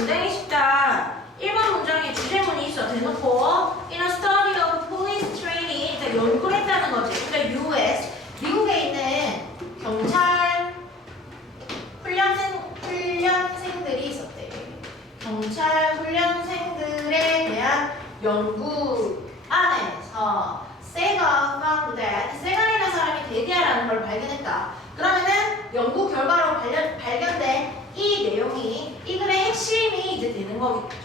굉장히 쉽다. 1번 문장에 주제문이 있어. 대놓고 In a study of police training 연구를 했다는 거지. 그러니까 US 미국에 있는 경찰 훈련생들이 있었대. 경찰 훈련생들에 대한 연구 안에서 세가 found that 세간이라는 사람이 대기하라는 걸 발견했다. 그러면은 연구 결과로 발견된 이 내용이 이 글의 핵심이 이제 되는 거겠죠.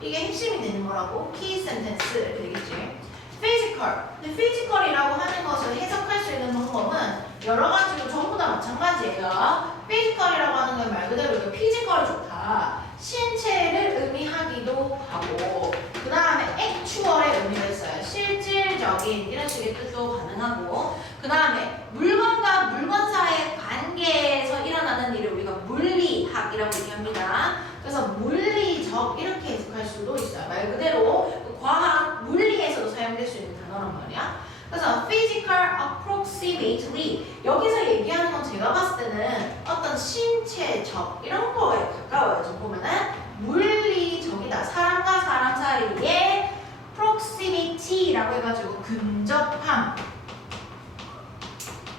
이게 핵심이 되는 거라고 key sentence 이렇게 되겠지. physical. 근데 physical이라고 하는 것을 해석할 수 있는 방법은 여러 가지로 전부 다 마찬가지예요. physical이라고 하는 건 말 그대로 이거 physical이 좋다. 신체를 의미하기도 하고, 그 다음에 actual의 의미가 있어요. 실질적인 이런 식의 뜻도 가능하고, 그 다음에 물건과 물건 사이의 관계에서 일어나는 일을 우리가 물리학이라고 얘기합니다. 그래서 물리적 이렇게 해석할 수도 있어요. 말 그대로 과학, 물리에서도 사용될 수 있는 단어란 말이야. 그래서 physical approximately 여기서 얘기하는 건 제가 봤을 때는 어떤 신체적 이런 거에 가까워요. 좀 보면은 물리적이다. 사람과 사람 사이에 proximity라고 해가지고 근접함.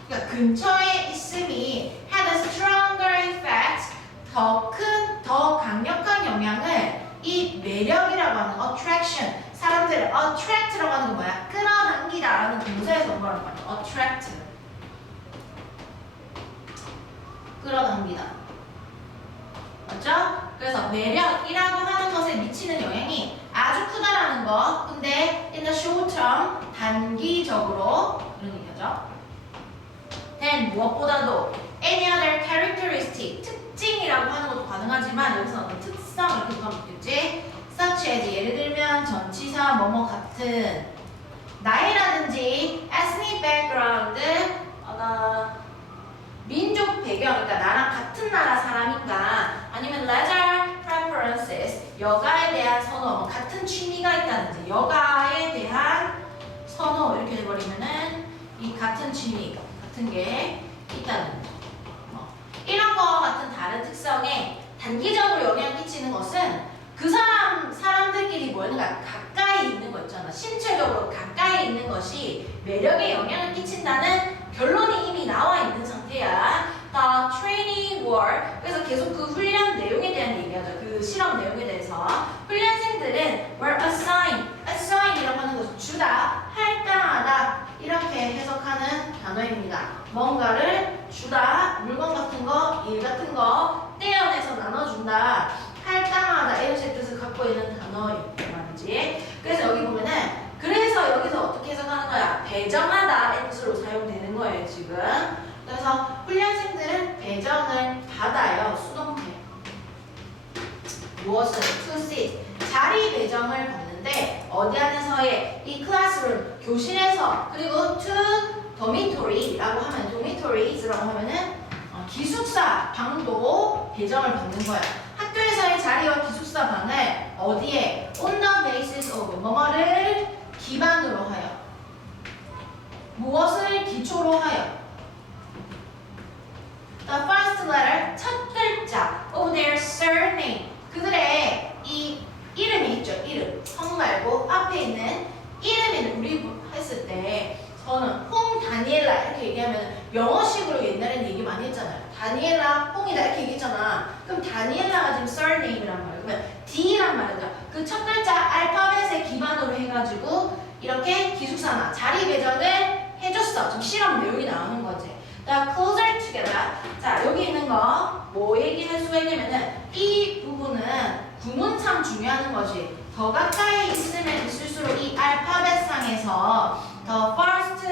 그러니까 근처에 있음이 had a stronger effect. 더 큰, 더 강력한 영향을 이 매력이라고 하는 attraction, 사람들을 attract라고 하는 건 뭐야? 끌어당기다라는 동사에서 온 거란 말이야. attract. 끌어당기다. 맞죠? 그래서 매력이라고 하는 것에 미치는 영향이 아주 크다라는 거. 근데 in the short term, 단기적으로 이런 얘기하죠. then 무엇보다도 any other characteristic, 특징이라고 하는 것도 가능하지만 여기서 어떤 특성 이렇게 가면 되겠지. such as 예를 들면 전치사 뭐뭐 같은 나이라든지 ethnic background 민족 배경, 그러니까 나랑 같은 나라 사람인가 아니면 leisure preferences 여가에 대한 선호, 같은 취미가 있다든지 여가에 대한 선호 이렇게 돼버리면은 이 같은 취미 같은 게 있다는 거. 이런 거와 같은 다른 특성에 단기적으로 영향을 끼치는 것은 그 사람들끼리 뭐였는가 가까이 있는 거 있잖아. 신체적으로 가까이 있는 것이 매력에 영향을 끼친다는 결론이 이미 나와 있는 상태야. The training were 그래서 계속 그 훈련 내용에 대한 얘기하죠. 그 실험 내용에 대해서 훈련생들은 were assign이라고 하는 것을 주다, 할당하다 이렇게 해석하는 단어입니다. 뭔가를 주다, 물건 같은 거, 일 같은 거 떼어내서 나눠준다, 할당하다 이런 식의 뜻을 갖고 있는 단어인 말이지. 그래서 여기 보면은 그래서 여기서 어떻게 해석하는 거야? 배정하다의 뜻으로 사용되는 거예요 지금. 그래서 훈련생들은 배정을 받아요. 수동태. 무엇을? to sit. 자리 배정을 받는데 어디 안에서의 이 클래스룸 교실에서 그리고 to dormitory라고 하면 dormitories,라고 하면은 기숙사 방도 배정을 받는 거야. 학교에서의 자리와 기숙사 방을 어디에? on the basis of 뭐뭐를 기반으로 하여 무엇을 기초로 하여 the first letter 첫 글자 of their surname 그들의 이 이름이 있죠. 이름 성 말고 앞에 있는 이름이 우리 했을 때 저는 홍 다니엘라 이렇게 얘기하면 영어식으로 옛날에는 얘기 많이 했잖아요. 다니엘라 홍이다 이렇게 얘기했잖아. 그럼 다니엘라가 지금 surname이란 말이에요. 그러면 D란 말이죠. 그 첫 글자 알파벳의 기반으로 해가지고 이렇게 기숙사나 자리 배정을 해줬어. 지금 실험 내용이 나오는 거지. The closer together. 자 여기 있는 거 뭐 얘기할 수가 있냐면은 이 부분은 구문 참 중요한 것이 더 가까이 있으면 있을수록 이 알파벳상에서 the first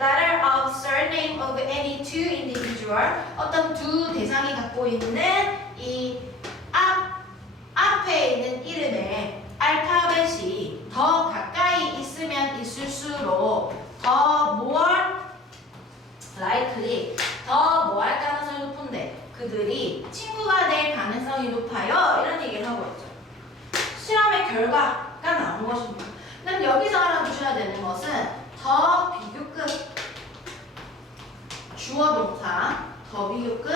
letter of surname of any two individual 어떤 두 대상이 갖고 있는 이 앞에 있는 이름의 알파벳이 더 가까이 있으면 있을수록 더 more likely 더 뭐 할 가능성이 높은데 그들이 친구가 될 가능성이 높아요. 이런 얘기를 하고 있죠. 실험의 결과가 나온 것입니다. 그럼 여기서 알아두셔야 되는 것은 더 비교급 주어 동사 더 비교급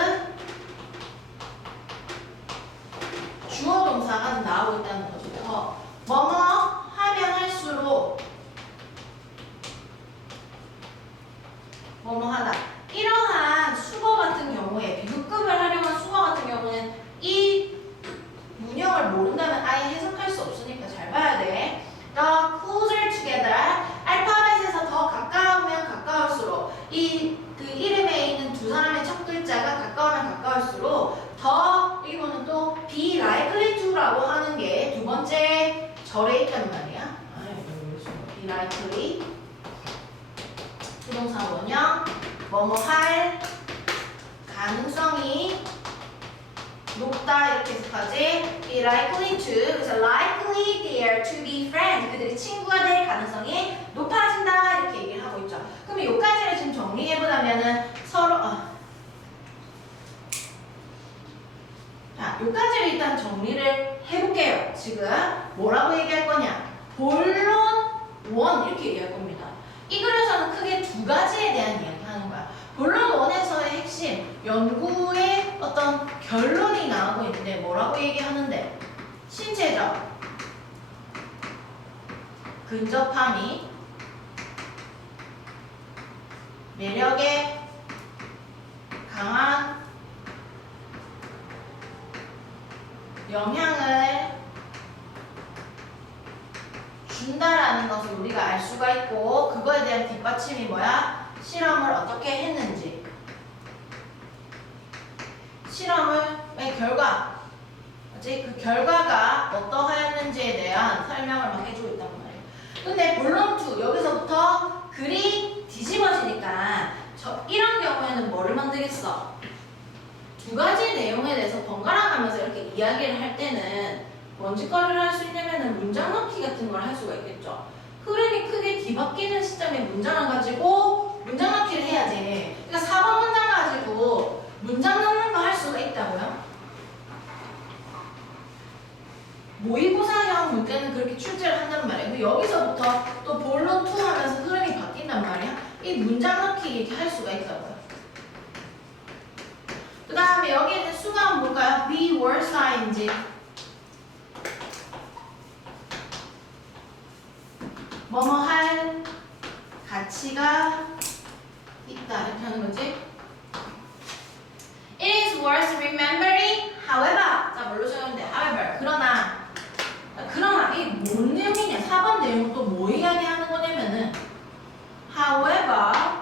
주어 동사가 나오고 있다는 거죠. 뭐뭐 하면 할수록 뭐뭐 하다. 이러한 수거 같은 경우에 비교급을 활용한 수거 같은 경우는 이 문형을 모른다면 아예 해석할 수 없으니까 잘 봐야 돼. The closer together. 알파벳에서 더 가까우면 가까울수록 그 이름에 있는 두 사람의 첫 글자가 가까우면 가까울수록 더 이거는 또 be likely to라고 하는 게 두 번째 절에 있단 말이야. be likely. 부동사 원형 뭐뭐 할 가능성이 높다 이렇게 해석하지. be likely to. 그래서 likely there to be friends. 그들이 친구가 될 가능성이 높아진다 이렇게 얘기를 하고 있죠. 그러면 여기까지를 지금 정리해보자면은 서로 자, 여기까지를 일단 정리를 해볼게요. 지금 뭐라고 얘기할 거냐? 본론 원 이렇게 얘기할 겁니다. 이 글에서는 크게 두 가지에 대한 이야기 하는 거야. 본론 원에서의 핵심, 연구의 어떤 결론이 나오고 있는데 뭐라고 얘기하는데? 신체적 근접함이 매력에 강한 영향을 준다라는 것을 우리가 알 수가 있고, 그거에 대한 뒷받침이 뭐야? 실험을 어떻게 했는지, 실험의 결과, 그 결과가 어떠하였는지에 대한 설명을 막 해주고 있단 말이에요. 근데 본론 2 여기서부터 글이 뒤집어지니까 이런 경우에는 뭐를 만들겠어? 두 가지 내용에 대해서 번갈아 가면서 이렇게 이야기를 할 때는 뭔짓거리를 할 수 있냐면은 문장 넣기 같은 걸 할 수가 있겠죠. 흐름이 크게 뒤바뀌는 시점에 문장을 가지고 문장 넣기를 해야지. 그러니까 4번 문장 가지고 문장 넣는 거 할 수가 있다고요? 모의고사형 문제는 그렇게 출제를 한단 말이에요. 근데 여기서부터 또 본론 2 하면서 흐름이 바뀐단 말이야. 이 문장 넣기 이렇게 할 수가 있다고요. 그 다음에 여기에 있는 수가 뭘까요? be worse인지 뭐뭐 할 가치가 있다 이렇게 하는 거지. It is worth remembering, however. 자, 뭘로 적으면 돼? however. 그러나 이게 뭔 내용이냐? 4번 내용 또 뭐 이야기하는 거냐면은 however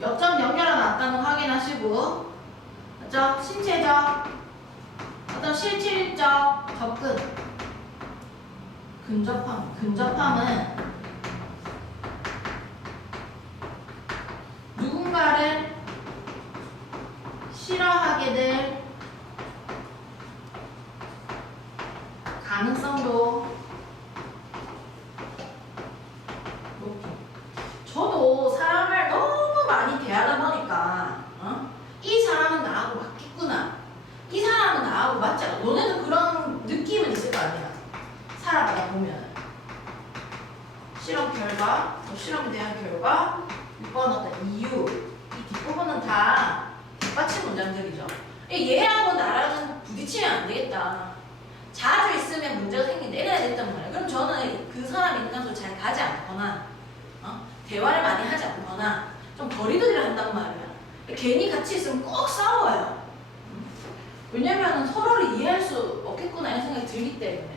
역점 연결하 나왔다는 거 확인하시고, 그죠? 신체적 어떤 실질적 접근 근접함은 누군가를 싫어하게 될 가능성도 높고. 저도 사람을 너무 많이 대하다 보니까 이 사람은 나하고 맞겠구나, 이 사람은 나하고 맞지 않아. 너네도 그런 느낌은 있을 거 아니야. 살아가다 보면 실험 결과, 실험에 대한 결과, 6번 어떤 이유, 이 뒷부분은 다 뒷받침 문장들이죠. 얘하고 나랑은 부딪히면 안 되겠다. 자주 있으면 문제가 생긴다. 이래야 됐단 말이야. 그럼 저는 그 사람이 있는 장소를 잘 가지 않거나 대화를 많이 하지 않거나 좀 거리두기를 한단 말이야. 괜히 같이 있으면 꼭 싸워요. 왜냐면 서로를 이해할 수 없겠구나 이런 생각이 들기 때문에.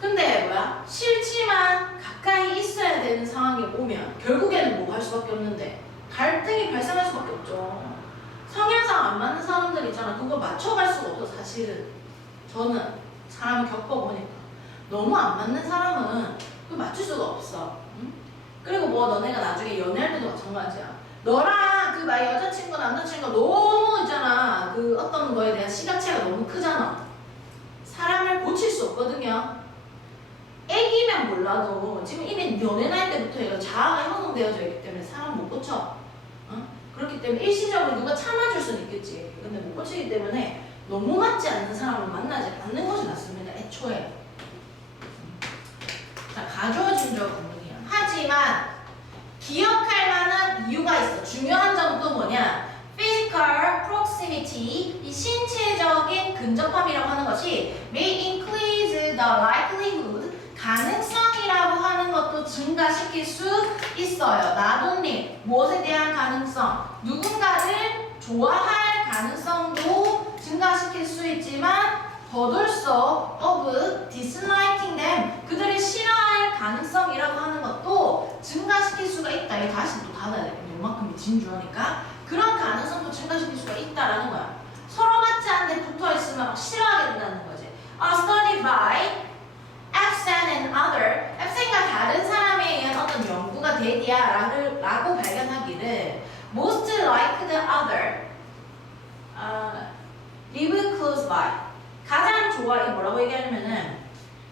근데 뭐야? 싫지만 가까이 있어야 되는 상황이 오면 결국에는 뭐 할 수밖에 없는데 갈등이 발생할 수밖에 없죠. 성향상 안 맞는 사람들 있잖아. 그거 맞춰갈 수가 없어 사실은. 저는 사람을 겪어보니까 너무 안 맞는 사람은 그 맞출 수가 없어. 응? 그리고 뭐 너네가 나중에 연애할 때도 마찬가지야. 너랑 그 나의 여자친구 남자친구가 너무 있잖아. 그 어떤 거에 대한 시각차이가 너무 크잖아. 사람을 고칠 수 없거든요. 애기면 몰라도 지금 이미 연애 나이 때부터 얘가 자아가 형성되어져 있기 때문에 사람 못 고쳐. 그렇기 때문에 일시적으로 누가 참아줄 수는 있겠지. 근데 못 고치기 때문에 너무 맞지 않는 사람을 만나지 않는 것이 낫습니다. 애초에. 자, 가져진 적 없느냐. 하지만 기억할 만한 이유가 있어. 중요한 점은 또 뭐냐? Physical proximity, 이 신체적인 근접함이라고 하는 것이 may increase the likelihood 가능성이라고 하는 것도 증가시킬 수 있어요. not only 무엇에 대한 가능성, 누군가를 좋아할 가능성도 증가시킬 수 있지만 but also of disliking them 그들을 싫어할 가능성이라고 하는 것도 증가시킬 수가 있다. 이거 다시 또 닫아야 돼. 요만큼 진주하니까 그런 가능성도 증가시킬 수가 있다라는 거야. 서로 맞지 않는데 붙어 있으면 막 싫어하게 된다는 거지. Studied by Epstein and other 앱센과 다른 사람에 의한 어떤 연구가 되디야라고 발견하기를 most like the other live close by 가장 이 뭐라고 얘기하냐면은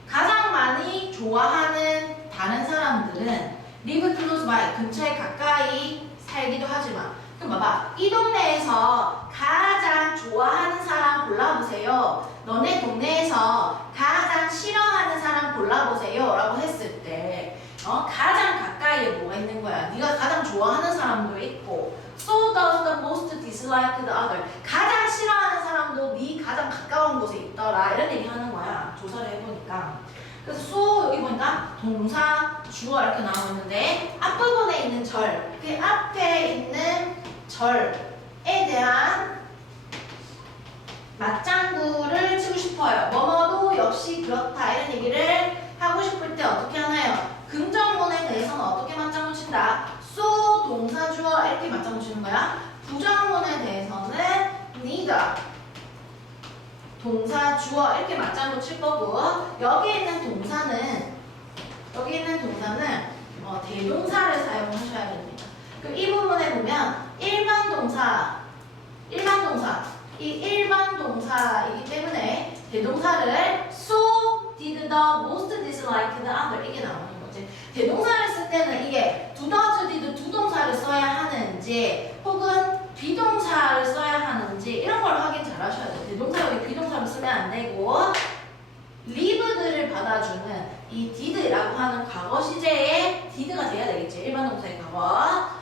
가장 많이 좋아하는 다른 사람들은 live close by 근처에 가까이 살기도 하지만 그럼 봐봐 이 동네에서 가장 좋아하는 사람 골라보세요. 너네 동네에서 가장 싫어하는 사람 골라보세요 라고 했을 때 가장 가까이에 뭐가 있는 거야? 네가 가장 좋아하는 사람도 있고 so does the most dislike the other 가장 싫어하는 사람도 네 가장 가까운 곳에 있더라 이런 얘기 하는 거야. 조사를 해보니까 그래서 so 여기 보니까 동사, 주어 이렇게 나오고 있는데 앞부분에 있는 절, 그 앞에 있는 절에 대한 맞장구를 치고 싶어요. 뭐뭐도 역시 그렇다 이런 얘기를 하고 싶을 때 어떻게 하나요? 긍정문에 대해서는 어떻게 맞장구 친다? so 동사 주어 이렇게 맞장구 치는 거야. 부정문에 대해서는 neither 동사 주어 이렇게 맞장구 칠 거고 여기 있는 동사는 대동사를 사용하셔야 됩니다. 그럼 이 부분에 보면 일반 동사 이 일반 동사이기 때문에 대동사를 so did the most dislike the other 이게 나오는 거지. 대동사를 쓸 때는 이게 do, does, did 두 동사를 써야 하는지 혹은 비동사를 써야 하는지 이런 걸 확인 잘 하셔야 돼요. 대동사 여기 비동사를 쓰면 안 되고 live들을 받아주는 이 did라고 하는 과거 시제에 did가 돼야 되겠지. 일반 동사의 과거.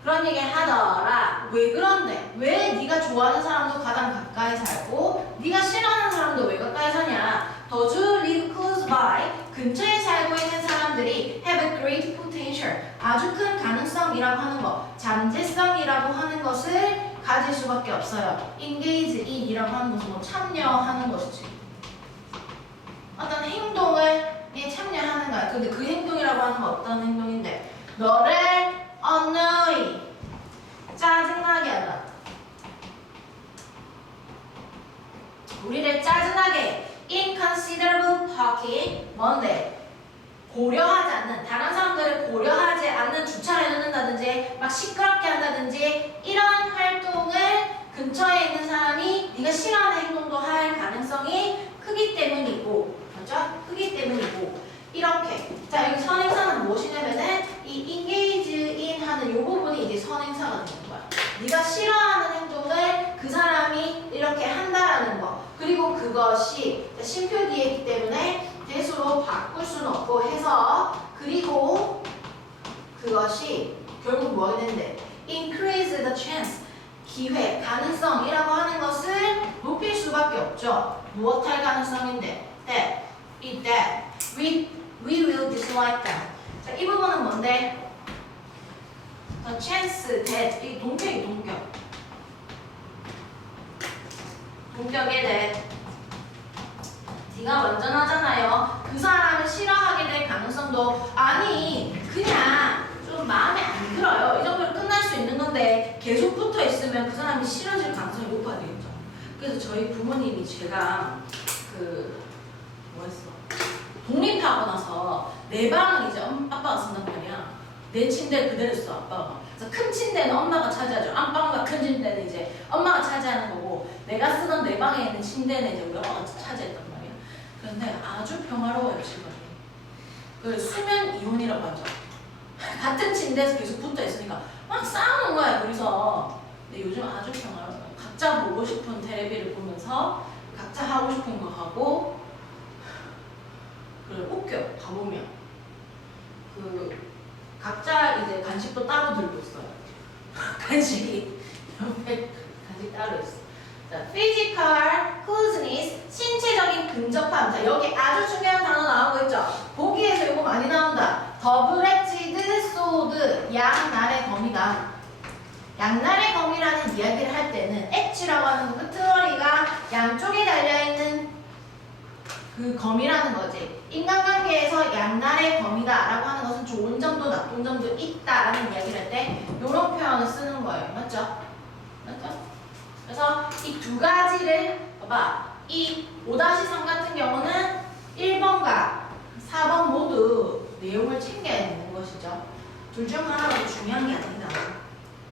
그런 얘기 하더라. 왜 그런데? 왜 네가 좋아하는 사람도 가장 가까이 살고 네가 싫어하는 사람도 왜 가까이 사냐? Those who live close by 근처에 살고 있는 사람들이 have a great potential 아주 큰 가능성이라고 하는 것 잠재성이라고 하는 것을 가질 수밖에 없어요. engage in 이라고 하는 것은 뭐 참여하는 것이지. 어떤 행동을 참여하는 거야. 근데 그 행동이라고 하는 건 어떤 행동인데? 너를 annoy 짜증나게 하다. 우리를 짜증나게 inconsiderable talking 뭔데? 고려하지 않는 다른 사람들을 고려하지 않는 주차를 해놓는다든지 막 시끄럽게 한다든지 이런 활동을 근처에 있는 사람이 네가 싫어하는 행동도 할 가능성이 크기 때문이고 그렇죠? 크기 때문이고 이렇게 자 여기 선행사는 무엇이냐면은 이 engage in 하는 이 부분이 이제 선행사가 되는 거야. 네가 싫어하는 행동을 그 사람이 이렇게 한다라는 거 그리고 그것이 심표 뒤에 있기 때문에 대수로 바꿀 수는 없고 해서 그리고 그것이 결국 뭐 하게 된대? increase the chance 기회, 가능성이라고 하는 것을 높일 수밖에 없죠. 무엇할 가능성인데? that we will dislike them. 자, 이 부분은 뭔데? the chance that 이 동격이 동격에 대해 네가 먼저 하잖아요. 그 사람을 싫어하게 될 가능성도 아니 그냥 좀 마음에 안 들어요. 이 정도로 끝날 수 있는 건데 계속 붙어 있으면 그 사람이 싫어질 가능성이 높아지겠죠. 그래서 저희 부모님이 제가 뭐했어? 독립하고 나서 내 방은 이제 아빠가 쓴단 말이야. 내 침대 그대로 써 아빠가. 그래서 큰 침대는 엄마가 차지하죠. 안방과 큰 침대는 이제 엄마가 차지하는 거고 내가 쓰던 내 방에 있는 침대는 이제 우리 엄마가 차지했단 말이야. 그런데 아주 평화로워요 지금. 그 수면 이혼이라고 하죠. 같은 침대에서 계속 붙어 있으니까 막 싸우는 거야 둘이서. 근데 요즘 아주 평화로워요. 각자 보고 싶은 텔레비를 보면서 각자 하고 싶은 거 하고. 그래 웃겨 가보면 각자 이제 간식도 따로 들고 있어요. 간식이 옆에 간식 따로 있어. 자, physical closeness 근접함. 자, 여기 아주 중요한 단어 나오고 있죠. 보기에서 이거 많이 나온다. 더블-엣지드 소드. 양날의 검이다. 양날의 검이라는 이야기를 할 때는 엣지라고 하는 그 끝머리가 양쪽에 달려있는 그 검이라는 거지. 인간관계에서 양날의 검이다 라고 하는 것은 좋은 점도 나쁜 점도 있다라는 이야기를 할 때 이런 표현을 쓰는 거예요. 맞죠? 맞죠? 그래서 이 두 가지를 봐봐. 이 5-3 같은 경우는 1번과 4번 모두 내용을 챙겨야 되는 것이죠. 둘 중 하나가 중요한 게 아니다.